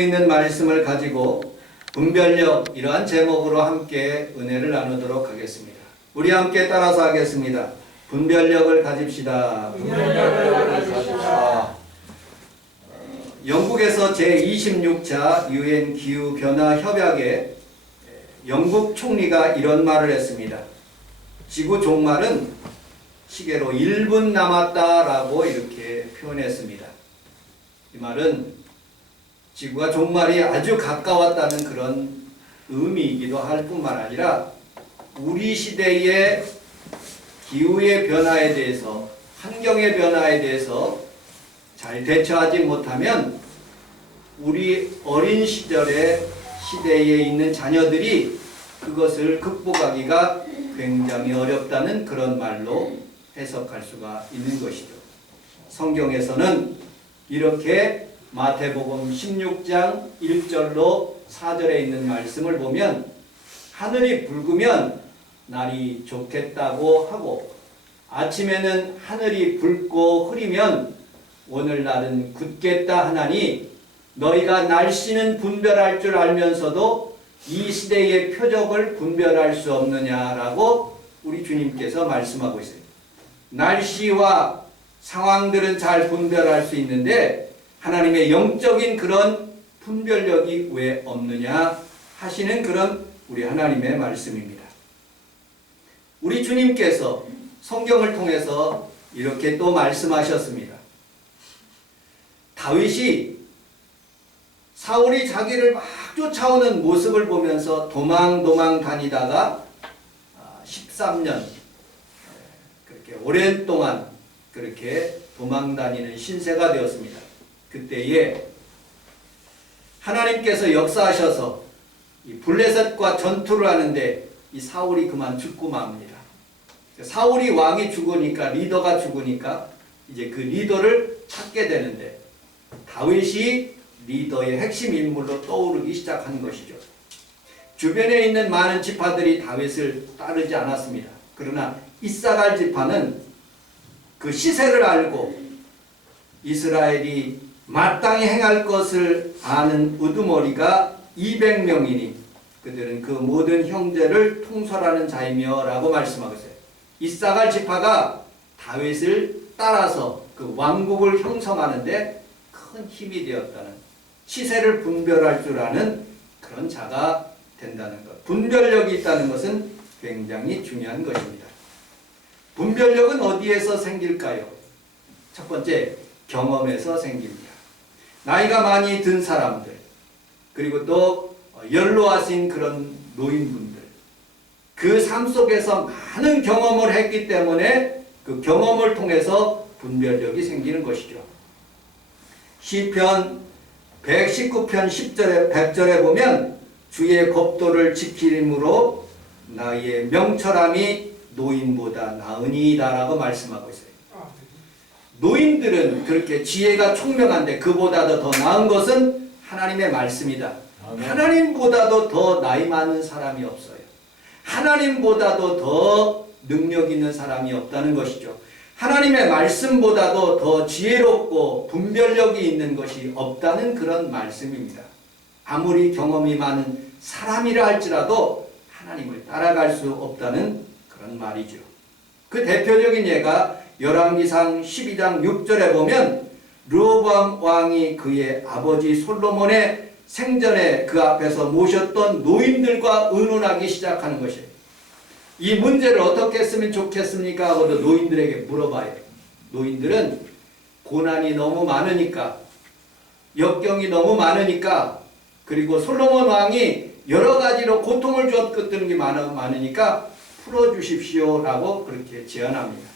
있는 말씀을 가지고 분별력 이러한 제목으로 함께 은혜를 나누도록 하겠습니다. 우리 함께 따라서 하겠습니다. 분별력을 가집시다. 분별력을 가집시다. 영국에서 제26차 유엔 기후 변화 협약에 영국 총리가 이런 말을 했습니다. 지구 종말은 시계로 1분 남았다라고 이렇게 표현했습니다. 이 말은 지구가 종말이 아주 가까웠다는 그런 의미이기도 할 뿐만 아니라 우리 시대의 기후의 변화에 대해서, 환경의 변화에 대해서 잘 대처하지 못하면 우리 어린 시절의 시대에 있는 자녀들이 그것을 극복하기가 굉장히 어렵다는 그런 말로 해석할 수가 있는 것이죠. 성경에서는 이렇게 마태복음 16장 1절로 4절에 있는 말씀을 보면 하늘이 붉으면 날이 좋겠다고 하고 아침에는 하늘이 붉고 흐리면 오늘날은 굳겠다 하나니 너희가 날씨는 분별할 줄 알면서도 이 시대의 표적을 분별할 수 없느냐라고 우리 주님께서 말씀하고 있어요. 날씨와 상황들은 잘 분별할 수 있는데 하나님의 영적인 그런 분별력이 왜 없느냐 하시는 그런 우리 하나님의 말씀입니다. 우리 주님께서 성경을 통해서 이렇게 또 말씀하셨습니다. 다윗이 사울이 자기를 막 쫓아오는 모습을 보면서 도망 다니다가 13년 그렇게 오랜 동안 그렇게 도망 다니는 신세가 되었습니다. 그때에 하나님께서 역사하셔서 이 블레셋과 전투를 하는데 이 사울이 그만 죽고 맙니다. 사울이 왕이 죽으니까 리더가 죽으니까 이제 그 리더를 찾게 되는데 다윗이 리더의 핵심 인물로 떠오르기 시작한 것이죠. 주변에 있는 많은 지파들이 다윗을 따르지 않았습니다. 그러나 이사갈 지파는 그 시세를 알고 이스라엘이 마땅히 행할 것을 아는 우두머리가 200명이니 그들은 그 모든 형제를 통솔하는 자이며 라고 말씀하고 있어요. 이사갈 지파가 다윗을 따라서 그 왕국을 형성하는데 큰 힘이 되었다는, 시세를 분별할 줄 아는 그런 자가 된다는 것. 분별력이 있다는 것은 굉장히 중요한 것입니다. 분별력은 어디에서 생길까요? 첫 번째, 경험에서 생깁니다. 나이가 많이 든 사람들, 그리고 또 연로하신 그런 노인분들, 그 삶 속에서 많은 경험을 했기 때문에 그 경험을 통해서 분별력이 생기는 것이죠. 시편 119편 10절에 100절에 보면 주의 법도를 지키므로 나의 명철함이 노인보다 나으니이다 라고 말씀하고 있어요. 노인들은 그렇게 지혜가 총명한데 그보다도 더 나은 것은 하나님의 말씀이다. 아멘. 하나님보다도 더 나이 많은 사람이 없어요. 하나님보다도 더 능력 있는 사람이 없다는 것이죠. 하나님의 말씀보다도 더 지혜롭고 분별력이 있는 것이 없다는 그런 말씀입니다. 아무리 경험이 많은 사람이라 할지라도 하나님을 따라갈 수 없다는 그런 말이죠. 그 대표적인 예가 열왕기상 12장 6절에 보면 르호보암 왕이 그의 아버지 솔로몬의 생전에 그 앞에서 모셨던 노인들과 의논하기 시작하는 것이에요. 이 문제를 어떻게 했으면 좋겠습니까? 하고도 노인들에게 물어봐요. 노인들은 고난이 너무 많으니까, 역경이 너무 많으니까, 그리고 솔로몬 왕이 여러 가지로 고통을 주었던 게 많으니까 풀어주십시오 라고 그렇게 제안합니다.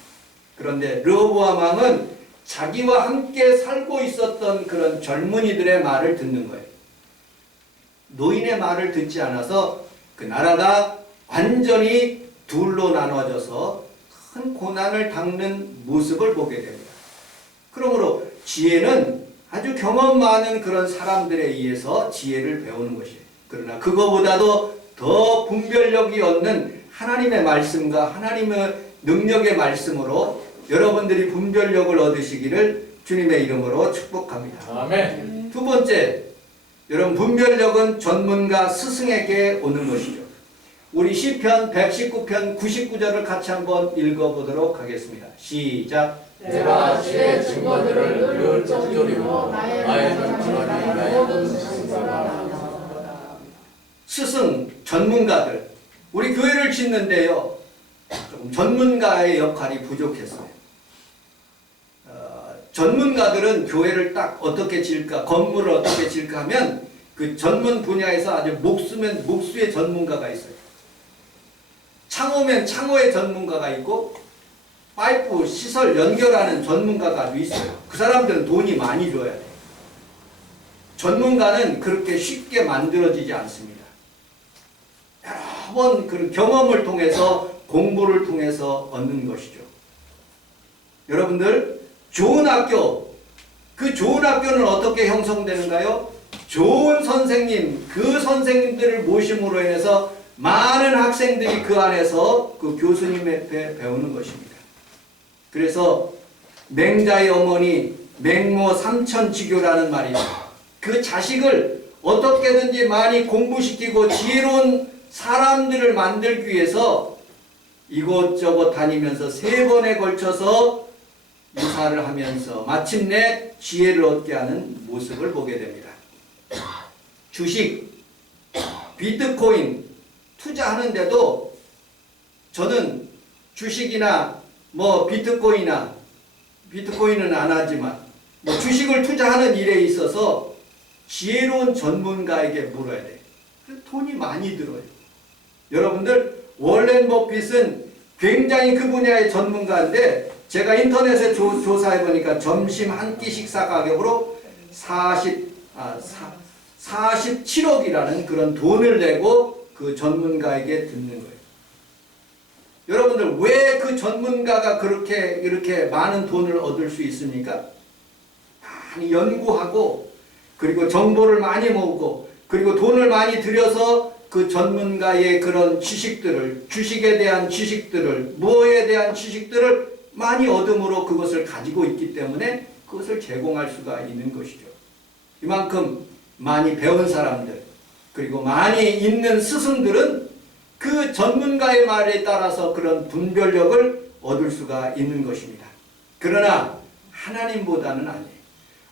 그런데 르호보암 왕은 자기와 함께 살고 있었던 그런 젊은이들의 말을 듣는 거예요. 노인의 말을 듣지 않아서 그 나라가 완전히 둘로 나눠져서 큰 고난을 당는 모습을 보게 됩니다. 그러므로 지혜는 아주 경험 많은 그런 사람들에 의해서 지혜를 배우는 것이에요. 그러나 그거보다도 더 분별력이 없는 하나님의 말씀과 하나님의 능력의 말씀으로 여러분들이 분별력을 얻으시기를 주님의 이름으로 축복합니다. 아멘. 두 번째, 여러분 분별력은 전문가 스승에게 오는 것이죠. 우리 시편 119편 99절을 같이 한번 읽어보도록 하겠습니다. 시작. 내가 주의 증거들을 늘 쫓으리고 나의 눈치만이 모든 신사가 스승, 전문가들. 우리 교회를 짓는데요. 조금 전문가의 역할이 부족했어요. 전문가들은 교회를 딱 어떻게 지을까, 건물을 어떻게 지을까 하면 그 전문 분야에서 아주 목수면 목수의 전문가가 있어요. 창호면 창호의 전문가가 있고 파이프 시설 연결하는 전문가가 있어요. 그 사람들은 돈이 많이 줘야 돼요. 전문가는 그렇게 쉽게 만들어지지 않습니다. 여러 번 그 경험을 통해서 공부를 통해서 얻는 것이죠. 여러분들 좋은 학교, 그 좋은 학교는 어떻게 형성되는가요? 좋은 선생님, 그 선생님들을 모심으로 인해서 많은 학생들이 그 안에서 그 교수님의 배우는 것입니다. 그래서 맹자의 어머니 맹모 삼천지교라는 말이 그 자식을 어떻게든지 많이 공부시키고 지혜로운 사람들을 만들기 위해서 이곳저곳 다니면서 3번에 걸쳐서 유사를 하면서 마침내 지혜를 얻게 하는 모습을 보게 됩니다. 주식, 비트코인 투자하는데도 저는 주식이나 비트코인은 안 하지만 주식을 투자하는 일에 있어서 지혜로운 전문가에게 물어야 돼요. 돈이 많이 들어요. 여러분들 워렌 버핏은 굉장히 그 분야의 전문가인데 제가 인터넷에 조사해 보니까 점심 한 끼 식사 가격으로 47억이라는 그런 돈을 내고 그 전문가에게 듣는 거예요. 여러분들 왜 그 전문가가 그렇게 이렇게 많은 돈을 얻을 수 있습니까? 많이 연구하고 그리고 정보를 많이 모으고 그리고 돈을 많이 들여서 그 전문가의 그런 지식들을, 주식에 대한 지식들을, 무엇에 대한 지식들을 많이 얻음으로 그것을 가지고 있기 때문에 그것을 제공할 수가 있는 것이죠. 이만큼 많이 배운 사람들 그리고 많이 있는 스승들은 그 전문가의 말에 따라서 그런 분별력을 얻을 수가 있는 것입니다. 그러나 하나님보다는 아니에요.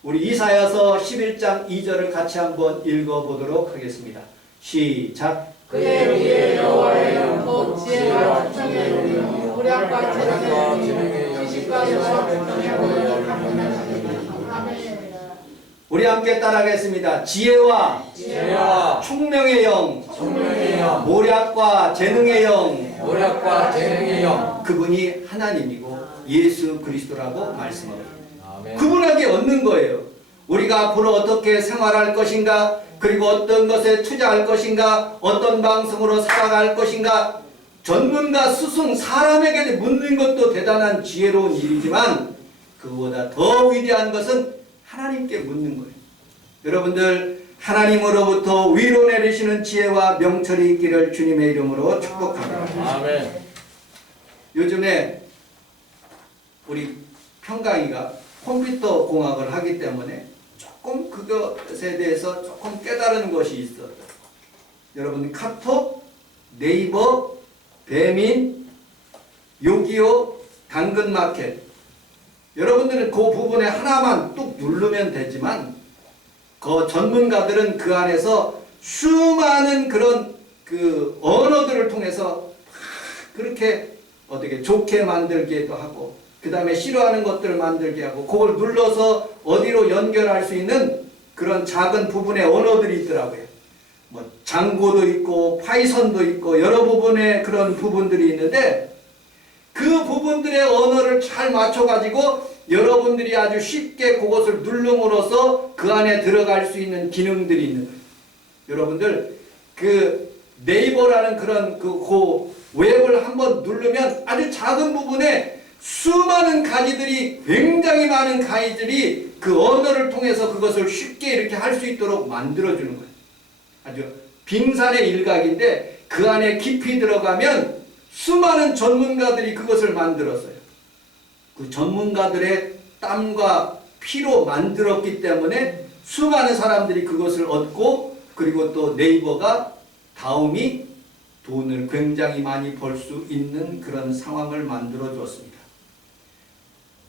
우리 이사야서 11장 2절을 같이 한번 읽어보도록 하겠습니다. 시작. 그의 위에 여호와의 영 곧 지혜와 총의 영이요 무량과 재능의 영 지식과 여호와 분명의 우리 함께 따라하겠습니다. 지혜와 총명의 영, 모략과 재능의 영, 그분이 하나님이고 예수 그리스도라고 말씀합니다. 그분에게 얻는 거예요. 우리가 앞으로 어떻게 생활할 것인가, 그리고 어떤 것에 투자할 것인가, 어떤 방송으로 살아갈 것인가, 전문가, 스승, 사람에게 묻는 것도 대단한 지혜로운 일이지만 그보다 더 위대한 것은 하나님께 묻는 거예요. 여러분들 하나님으로부터 위로 내리시는 지혜와 명철이 있기를 주님의 이름으로 축복합니다. 아멘. 요즘에 우리 평강이가 컴퓨터 공학을 하기 때문에 조금 그것에 대해서 조금 깨달은 것이 있어요. 여러분 카톡, 네이버, 배민, 요기요, 당근마켓 여러분들은 그 부분에 하나만 뚝 누르면 되지만 그 전문가들은 그 안에서 수많은 그런 그 언어들을 통해서 그렇게 어떻게 좋게 만들기도 하고 그 다음에 싫어하는 것들을 만들게 하고 그걸 눌러서 어디로 연결할 수 있는 그런 작은 부분의 언어들이 있더라고요. 뭐 장고도 있고 파이썬도 있고 여러 부분의 그런 부분들이 있는데 그 부분들의 언어를 잘 맞춰가지고 여러분들이 아주 쉽게 그것을 누름으로써 그 안에 들어갈 수 있는 기능들이 있는 거예요. 여러분들 그 네이버라는 그런 그 웹을 한번 누르면 아주 작은 부분에 수많은 가지들이 굉장히 많은 가지들이 그 언어를 통해서 그것을 쉽게 이렇게 할 수 있도록 만들어주는 거예요. 아주 빙산의 일각인데 그 안에 깊이 들어가면 수많은 전문가들이 그것을 만들었어요. 그 전문가들의 땀과 피로 만들었기 때문에 수많은 사람들이 그것을 얻고 그리고 또 네이버가 다음이 돈을 굉장히 많이 벌 수 있는 그런 상황을 만들어 줬습니다.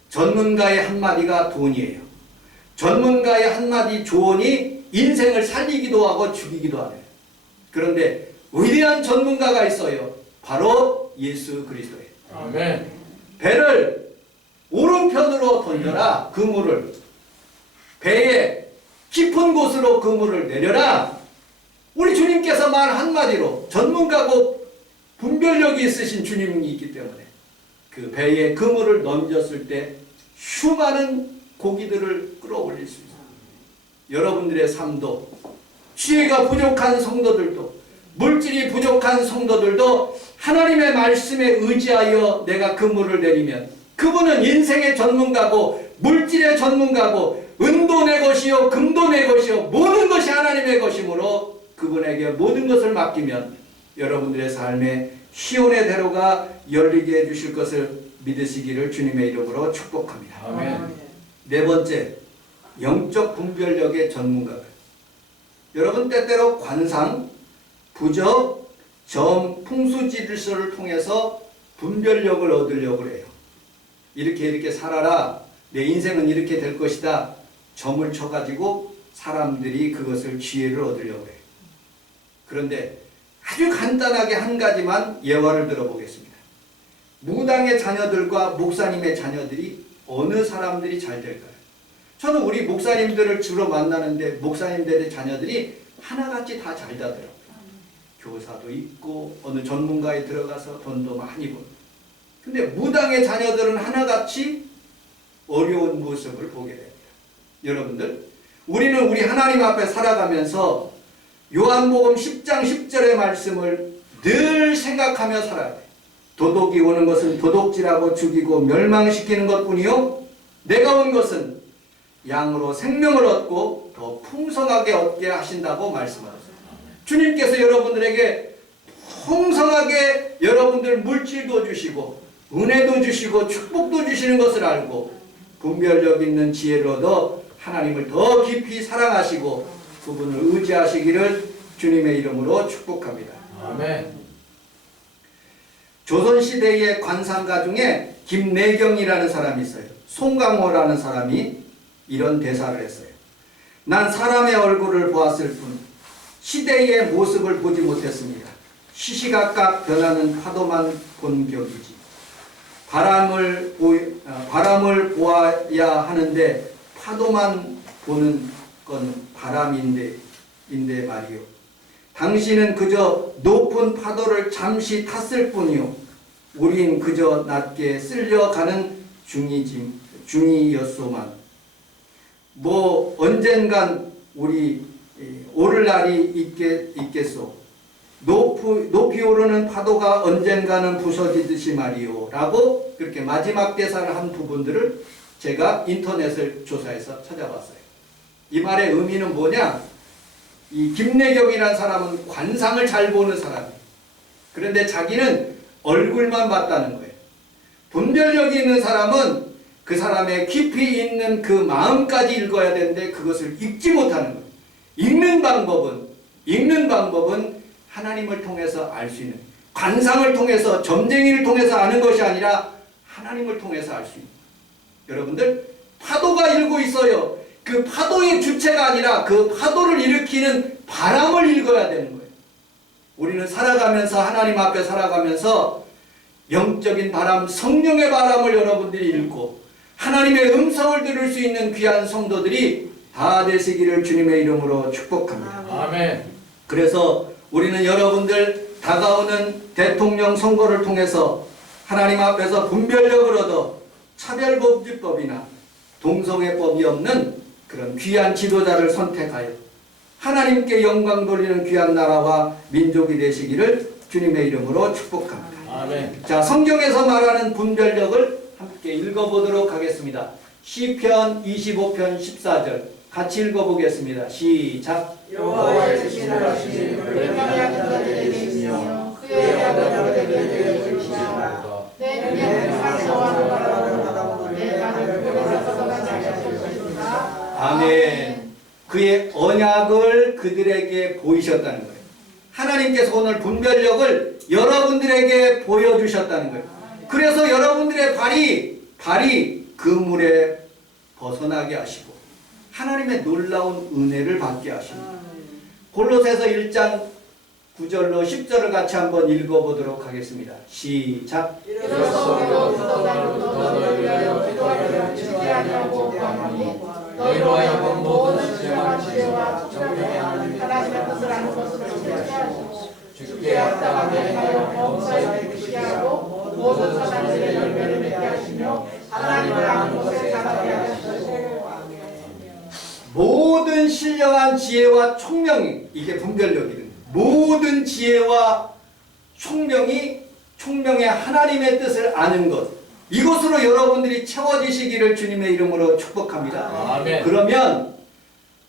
전문가의 한마디가 돈이에요. 전문가의 한마디 조언이 인생을 살리기도 하고 죽이기도 하네요. 그런데 위대한 전문가가 있어요. 바로 예수 그리스도예요. 아멘. 배를 오른편으로 던져라. 그물을 배의 깊은 곳으로 그물을 내려라. 우리 주님께서 말 한마디로 전문가고 분별력이 있으신 주님이 있기 때문에 그 배에 그물을 던졌을 때 수많은 고기들을 끌어올릴 수 있습니다. 여러분들의 삶도 지혜가 부족한 성도들도 물질이 부족한 성도들도 하나님의 말씀에 의지하여 내가 그물을 내리면 그분은 인생의 전문가고 물질의 전문가고 은도 내 것이요 금도 내 것이요 모든 것이 하나님의 것이므로 그분에게 모든 것을 맡기면 여러분들의 삶에 시온의 대로가 열리게 해주실 것을 믿으시기를 주님의 이름으로 축복합니다. 아멘. 네 번째, 영적 분별력의 전문가들. 여러분 때때로 관상, 부적, 점, 풍수 질서를 통해서 분별력을 얻으려고 해요. 이렇게 살아라. 내 인생은 이렇게 될 것이다. 점을 쳐가지고 사람들이 그것을 지혜를 얻으려고 해요. 그런데 아주 간단하게 한 가지만 예화를 들어보겠습니다. 무당의 자녀들과 목사님의 자녀들이 어느 사람들이 잘 될까요? 저는 우리 목사님들을 주로 만나는데 목사님들의 자녀들이 하나같이 다 잘 되더라고요. 교사도 있고 어느 전문가에 들어가서 돈도 많이 벌고. 근데 무당의 자녀들은 하나같이 어려운 모습을 보게 됩니다. 여러분들, 우리는 우리 하나님 앞에 살아가면서 요한복음 10장 10절의 말씀을 늘 생각하며 살아야 돼요. 도둑이 오는 것은 도둑질하고 죽이고 멸망시키는 것뿐이요 내가 온 것은 양으로 생명을 얻고 더 풍성하게 얻게 하신다고 말씀하셨어요. 주님께서 여러분들에게 풍성하게 여러분들 물질도 주시고 은혜도 주시고 축복도 주시는 것을 알고 분별력 있는 지혜를 얻어 하나님을 더 깊이 사랑하시고 그분을 의지하시기를 주님의 이름으로 축복합니다. 아멘. 조선시대의 관상가 중에 김내경이라는 사람이 있어요. 송강호라는 사람이 이런 대사를 했어요. 난 사람의 얼굴을 보았을 뿐 시대의 모습을 보지 못했습니다. 시시각각 변하는 파도만 본 격이지. 바람을 보아야 하는데 파도만 보는 건 바람인데 말이요. 당신은 그저 높은 파도를 잠시 탔을 뿐이요. 우린 그저 낮게 쓸려가는 중이였소만. 뭐 언젠간 우리 오를 날이 있겠소. 높이 오르는 파도가 언젠가는 부서지듯이 말이요. 라고 그렇게 마지막 대사를 한 부분들을 제가 인터넷을 조사해서 찾아봤어요. 이 말의 의미는 뭐냐? 이 김내경이라는 사람은 관상을 잘 보는 사람이에요. 그런데 자기는 얼굴만 봤다는 거예요. 분별력이 있는 사람은 그 사람의 깊이 있는 그 마음까지 읽어야 되는데 그것을 읽지 못하는 거예요. 읽는 방법은 하나님을 통해서 알 수 있는, 관상을 통해서 점쟁이를 통해서 아는 것이 아니라 하나님을 통해서 알 수 있는 거예요. 여러분들, 파도가 일고 있어요. 그 파도의 주체가 아니라 그 파도를 일으키는 바람을 읽어야 되는 거예요. 우리는 살아가면서 하나님 앞에 살아가면서 영적인 바람, 성령의 바람을 여러분들이 읽고 하나님의 음성을 들을 수 있는 귀한 성도들이 다 되시기를 주님의 이름으로 축복합니다. 아멘. 그래서 우리는 여러분들 다가오는 대통령 선거를 통해서 하나님 앞에서 분별력을 얻어 차별금지법이나 동성애법이 없는 그런 귀한 지도자를 선택하여 하나님께 영광 돌리는 귀한 나라와 민족이 되시기를 주님의 이름으로 축복합니다. 아멘. 자, 성경에서 말하는 분별력을 함께 읽어보도록 하겠습니다. 시편 25편 14절 같이 읽어보겠습니다. 시작. 여호와의 지시하시니 불가능한 자들이 계시며 그의 약을 내게 주시라. 내 눈에 사소한 바라보고 내 가는 곳에서 나게 하실 것이다. 아멘. 그의 언약을 그들에게 보이셨다는 거예요. 하나님께서 오늘 분별력을 여러분들에게 보여주셨다는 거예요. 그래서 여러분들의 발이 그 물에 벗어나게 하시고 하나님의 놀라운 은혜를 받게 하십니다. 골로새서 1장 9절로 10절을 같이 한번 읽어보도록 하겠습니다. 시작. 이로써 우리가 부도자로부터 너희를 위하여 기도하기를 지지하려고 구하노니 너희로 하여금 모든 지혜와 정령의 하나님의 뜻을 아는 것으로 지혜하게 하시고 주께 합당하게 하여 범사에 기시하고 모든 사람들의 열매를 맺게 하시며 하나님을 아는 것에 자라게 하시고 모든 신령한 지혜와 총명이 이게 분별력이거든요. 모든 지혜와 총명의 하나님의 뜻을 아는 것, 이것으로 여러분들이 채워지시기를 주님의 이름으로 축복합니다. 아멘. 그러면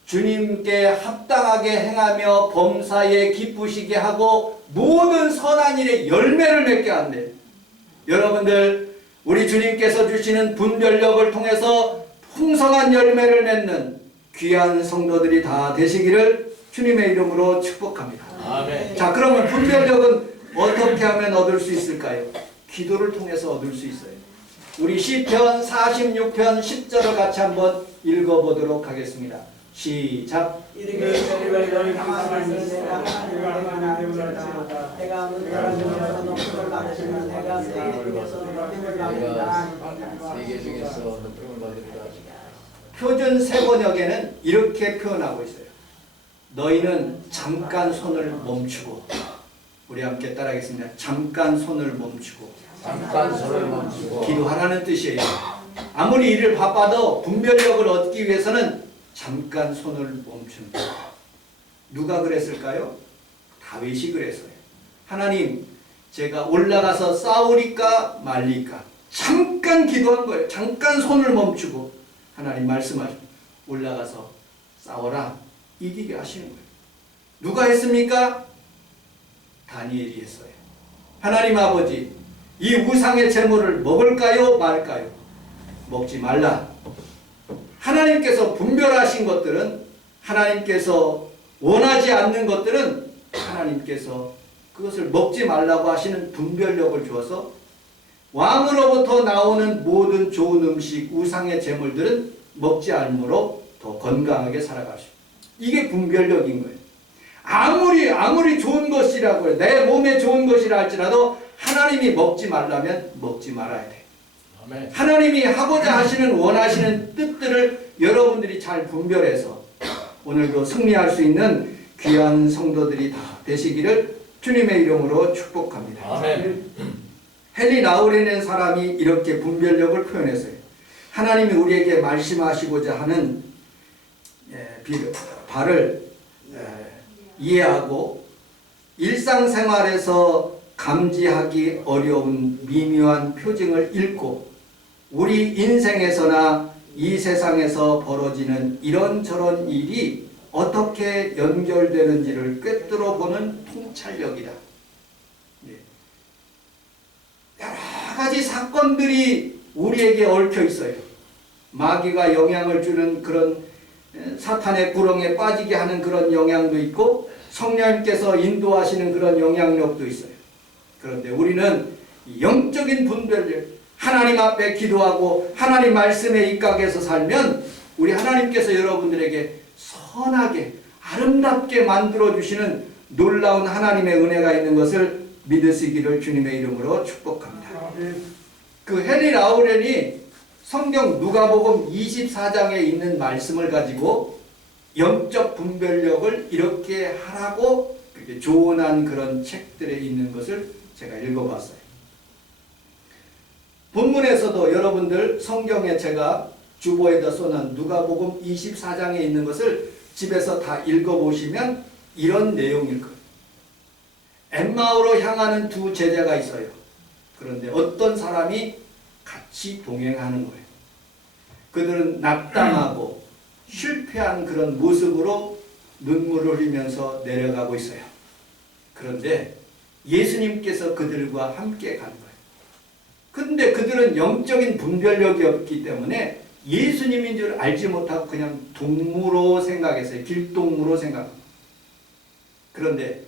주님께 합당하게 행하며 범사에 기쁘시게 하고 모든 선한 일에 열매를 맺게 한대요. 여러분들, 우리 주님께서 주시는 분별력을 통해서 풍성한 열매를 맺는 귀한 성도들이 다 되시기를 주님의 이름으로 축복합니다. 아멘. 자, 그러면 분별력은 어떻게 하면 얻을 수 있을까요? 기도를 통해서 얻을 수 있어요. 우리 시편 46편 10절을 같이 한번 읽어보도록 하겠습니다. 시작. 이르기를 너희 향하는 내가 내가 문들어서 높임을 받으시는 내가 세계 중에서 높임을 받으리라. 세계 중에서 높임을 받으리라. 표준 세번역에는 이렇게 표현하고 있어요. 너희는 잠깐 손을 멈추고, 우리 함께 따라하겠습니다. 잠깐 손을 멈추고 잠깐 손을 멈추고 기도하라는 뜻이에요. 아무리 일을 바빠도 분별력을 얻기 위해서는 잠깐 손을 멈춘다. 누가 그랬을까요? 다윗이 그랬어요. 하나님, 제가 올라가서 싸우리까 말리까 잠깐 기도한 거예요. 잠깐 손을 멈추고 하나님 말씀하시고 올라가서 싸워라, 이기게 하시는 거예요. 누가 했습니까? 다니엘이 했어요. 하나님 아버지, 이 우상의 제물을 먹을까요 말까요? 먹지 말라. 하나님께서 분별하신 것들은, 하나님께서 원하지 않는 것들은 하나님께서 그것을 먹지 말라고 하시는 분별력을 주어서 왕으로부터 나오는 모든 좋은 음식, 우상의 제물들은 먹지 않으므로 더 건강하게 살아가시고, 이게 분별력인 거예요. 아무리 좋은 것이라고 해요. 내 몸에 좋은 것이라 할지라도 하나님이 먹지 말라면 먹지 말아야 돼. 아멘. 하나님이 하고자 하시는 원하시는 뜻들을 여러분들이 잘 분별해서 오늘도 승리할 수 있는 귀한 성도들이 다 되시기를 주님의 이름으로 축복합니다. 아멘. 헨리 라우렌이라는 사람이 이렇게 분별력을 표현했어요. 하나님이 우리에게 말씀하시고자 하는 바를 이해하고 일상생활에서 감지하기 어려운 미묘한 표징을 읽고 우리 인생에서나 이 세상에서 벌어지는 이런저런 일이 어떻게 연결되는지를 꿰뚫어 보는 통찰력이다. 여러 가지 사건들이 우리에게 얽혀 있어요. 마귀가 영향을 주는 그런 사탄의 구렁에 빠지게 하는 그런 영향도 있고 성령님께서 인도하시는 그런 영향력도 있어요. 그런데 우리는 영적인 분별력, 하나님 앞에 기도하고 하나님 말씀에 입각해서 살면 우리 하나님께서 여러분들에게 선하게 아름답게 만들어주시는 놀라운 하나님의 은혜가 있는 것을 믿으시기를 주님의 이름으로 축복합니다. 그 헨리 라우렌이 성경 누가복음 24장에 있는 말씀을 가지고 영적 분별력을 이렇게 하라고 그렇게 조언한 그런 책들에 있는 것을 제가 읽어봤어요. 본문에서도 여러분들 성경에 제가 주보에다 써놓은 누가복음 24장에 있는 것을 집에서 다 읽어보시면 이런 내용일 거예요. 엠마오로 향하는 두 제자가 있어요. 그런데 어떤 사람이 같이 동행하는 거예요. 그들은 낙담하고 실패한 그런 모습으로 눈물을 흘리면서 내려가고 있어요. 그런데 예수님께서 그들과 함께 간 거예요. 근데 그들은 영적인 분별력이 없기 때문에 예수님인 줄 알지 못하고 그냥 동무로 생각했어요. 길동무로 생각합니다. 그런데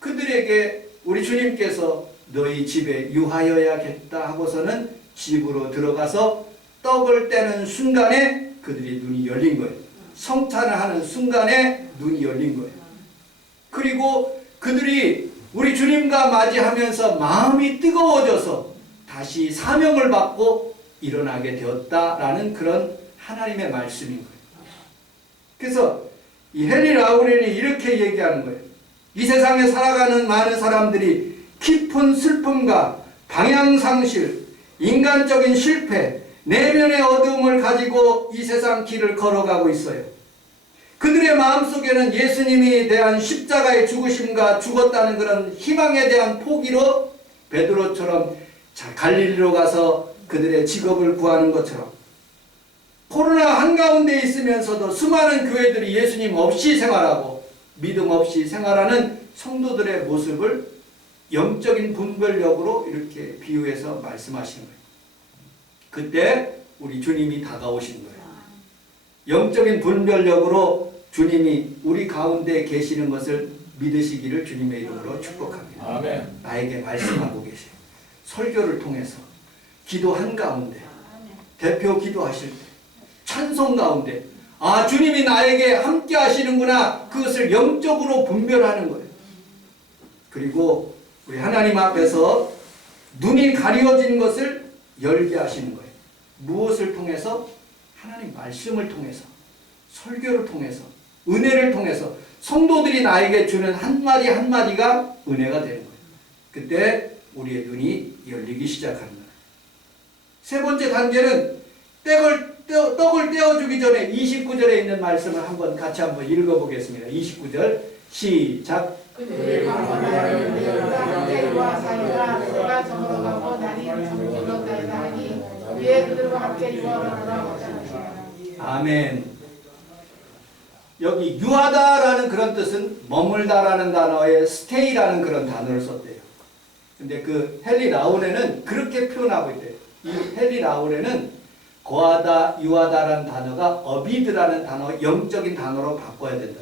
그들에게 우리 주님께서 너희 집에 유하여야겠다 하고서는 집으로 들어가서 떡을 떼는 순간에 그들이 눈이 열린 거예요. 성찬을 하는 순간에 눈이 열린 거예요. 그리고 그들이 우리 주님과 맞이하면서 마음이 뜨거워져서 다시 사명을 받고 일어나게 되었다라는 그런 하나님의 말씀인 거예요. 그래서 이 헨리 라우렌이 이렇게 얘기하는 거예요. 이 세상에 살아가는 많은 사람들이 깊은 슬픔과 방향상실, 인간적인 실패, 내면의 어두움을 가지고 이 세상 길을 걸어가고 있어요. 그들의 마음속에는 예수님이 대한 십자가의 죽으심과 죽었다는 그런 희망에 대한 포기로 베드로처럼 갈릴리로 가서 그들의 직업을 구하는 것처럼 코로나 한가운데 있으면서도 수많은 교회들이 예수님 없이 생활하고 믿음 없이 생활하는 성도들의 모습을 영적인 분별력으로 이렇게 비유해서 말씀하신 거예요. 그때 우리 주님이 다가오신 거예요. 영적인 분별력으로 주님이 우리 가운데 계시는 것을 믿으시기를 주님의 이름으로 축복합니다. 아멘. 나에게 말씀하고 계세요. 설교를 통해서 기도 한가운데 대표 기도하실 때 찬송 가운데 아 주님이 나에게 함께 하시는구나 그것을 영적으로 분별하는 거예요. 그리고 우리 하나님 앞에서 눈이 가려진 것을 열게 하시는 거예요. 무엇을 통해서? 하나님 말씀을 통해서 설교를 통해서 은혜를 통해서 성도들이 나에게 주는 한마디 한마디가 은혜가 되는 거예요. 그때 우리의 눈이 열리기 시작합니다. 세 번째 단계는 떡을 떼어주기 전에 29절에 있는 말씀을 같이 한번 읽어보겠습니다. 29절 시작. 그들이 강건하여 때와 사이가 내가 정으로 가고 나니 정길로 따르니 위에 그들과 함께 유하로 돌아오잖아요. 아멘. 여기 유하다라는 그런 뜻은 머물다라는 단어에 stay라는 그런 단어를 썼대요. 근데 그 헨리 라우렌은 그렇게 표현하고 있대요. 이 헨리 라우렌은 거하다, 유하다라는 단어가 어비드라는 단어, 영적인 단어로 바꿔야 된다.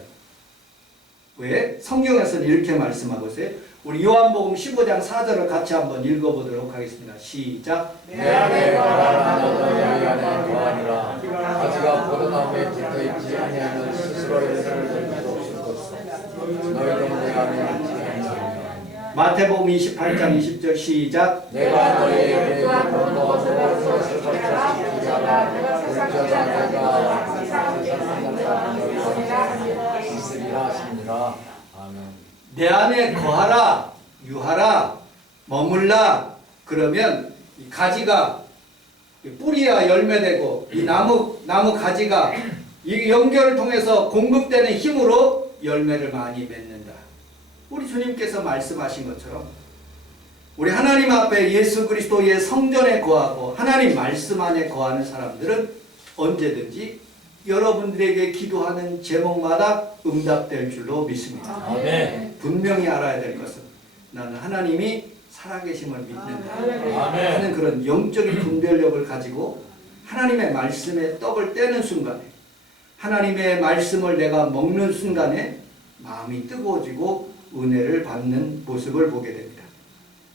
왜? 성경에서는 이렇게 말씀하고 있어요. 우리 요한복음 15장 4절을 같이 한번 읽어보도록 하겠습니다. 시작. 내 안에 거하라 너희 안에 거하니라. 가지가 포도나무에 붙어있지 아니하면 스스로 열매를 낼 수 없을 것이다. 너희도 내 안에 있지 아니하니라. 마태복음 28장 20절 시작. 내가 너희에게 본 것을 가르쳐 주지 않아. 불전한 내가 있으리라 하시니라. 아멘. 내 안에 거하라, 유하라, 머물라. 그러면 이 가지가 뿌리야 열매되고 이 나무 가지가 이 연결을 통해서 공급되는 힘으로 열매를 많이 맺는다. 우리 주님께서 말씀하신 것처럼 우리 하나님 앞에 예수 그리스도의 성전에 거하고 하나님 말씀 안에 거하는 사람들은 언제든지 여러분들에게 기도하는 제목마다 응답될 줄로 믿습니다. 아멘. 분명히 알아야 될 것은 나는 하나님이 살아계심을 믿는다 아멘. 하는 그런 영적인 분별력을 가지고 하나님의 말씀에 떡을 떼는 순간에 하나님의 말씀을 내가 먹는 순간에 마음이 뜨거워지고 은혜를 받는 모습을 보게 됩니다.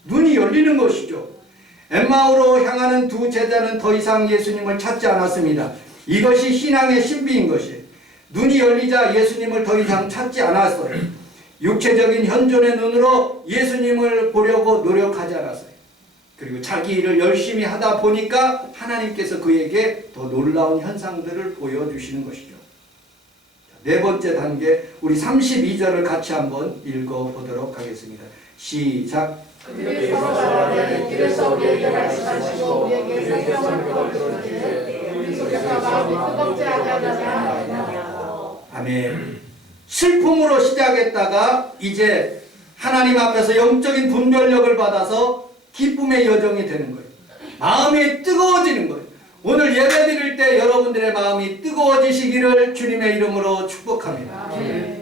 눈이 열리는 것이죠. 엠마오로 향하는 두 제자는 더 이상 예수님을 찾지 않았습니다. 이것이 신앙의 신비인 것이에요. 눈이 열리자 예수님을 더 이상 찾지 않았어요. 육체적인 현존의 눈으로 예수님을 보려고 노력하지 않았어요. 그리고 자기 일을 열심히 하다 보니까 하나님께서 그에게 더 놀라운 현상들을 보여주시는 것이죠. 네 번째 단계, 우리 32절을 같이 한번 읽어보도록 하겠습니다. 시작. 그들이 서로 말하되 길에서 우리에게 말씀하시고 우리에게 생명을 거두시되 우리 속에서 마음이 뜨겁지 아니하느냐. 아멘. 슬픔으로 시작했다가 이제 하나님 앞에서 영적인 분별력을 받아서 기쁨의 여정이 되는 거예요. 마음이 뜨거워지는 거예요. 오늘 예배 드릴 때 여러분들의 마음이 뜨거워지시기를 주님의 이름으로 축복합니다.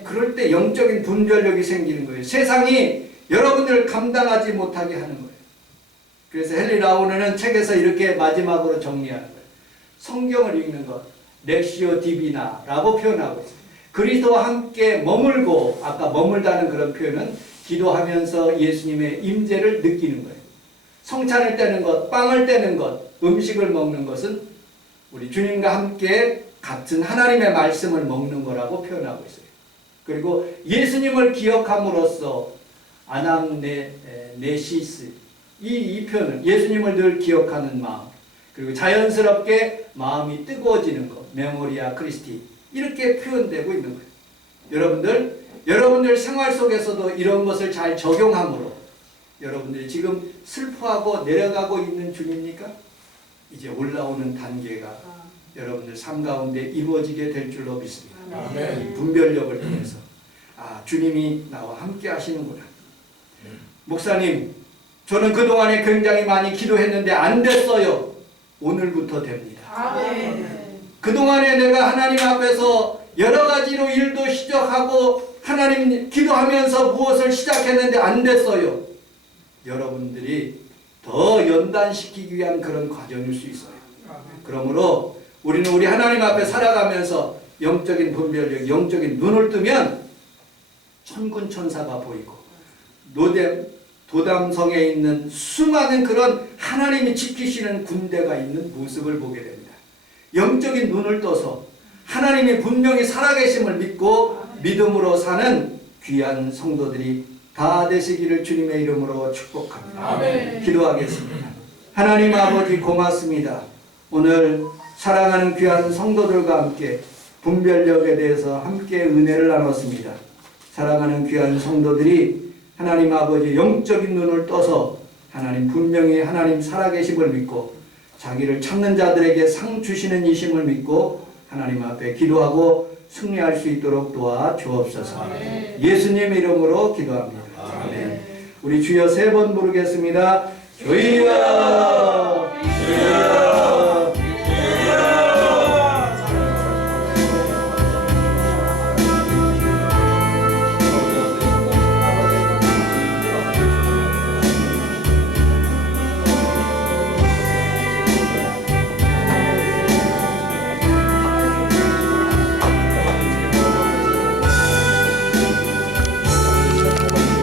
그럴 때 영적인 분별력이 생기는 거예요. 세상이 여러분들을 감당하지 못하게 하는 거예요. 그래서 헨리 라우렌은 책에서 이렇게 마지막으로 정리하는 거예요. 성경을 읽는 것, 렉시오 디비나라고 표현하고 있어요. 그리스도와 함께 머물고, 아까 머물다는 그런 표현은 기도하면서 예수님의 임재를 느끼는 거예요. 성찬을 떼는 것, 빵을 떼는 것, 음식을 먹는 것은 우리 주님과 함께 같은 하나님의 말씀을 먹는 거라고 표현하고 있어요. 그리고 예수님을 기억함으로써 아남네시스, 이 표현은 예수님을 늘 기억하는 마음, 그리고 자연스럽게 마음이 뜨거워지는 것, 메모리아 크리스티, 이렇게 표현되고 있는 거예요. 여러분들 생활 속에서도 이런 것을 잘 적용함으로 여러분들이 지금 슬퍼하고 내려가고 있는 중입니까? 이제 올라오는 단계가 여러분들 삶 가운데 이루어지게 될 줄로 믿습니다. 이 분별력을 통해서 주님이 나와 함께 하시는구나. 목사님, 저는 그동안에 굉장히 많이 기도했는데 안 됐어요. 오늘부터 됩니다. 그동안에 내가 하나님 앞에서 여러 가지로 일도 시작하고 하나님 기도하면서 무엇을 시작했는데 안 됐어요. 여러분들이 더 연단시키기 위한 그런 과정일 수 있어요. 그러므로 우리는 우리 하나님 앞에 살아가면서 영적인 분별력, 영적인 눈을 뜨면 천군 천사가 보이고 도담성에 있는 수많은 그런 하나님이 지키시는 군대가 있는 모습을 보게 됩니다. 영적인 눈을 떠서 하나님이 분명히 살아계심을 믿고 믿음으로 사는 귀한 성도들이 다 되시기를 주님의 이름으로 축복합니다. 아멘. 기도하겠습니다. 하나님 아버지 고맙습니다. 오늘 사랑하는 귀한 성도들과 함께 분별력에 대해서 함께 은혜를 나눴습니다. 사랑하는 귀한 성도들이 하나님 아버지 영적인 눈을 떠서 하나님 분명히 하나님 살아계심을 믿고 자기를 찾는 자들에게 상 주시는 이심을 믿고 하나님 앞에 기도하고 승리할 수 있도록 도와 주옵소서. 예수님 이름으로 기도합니다. 아멘. 우리 주여 3번 부르겠습니다. 주여 주여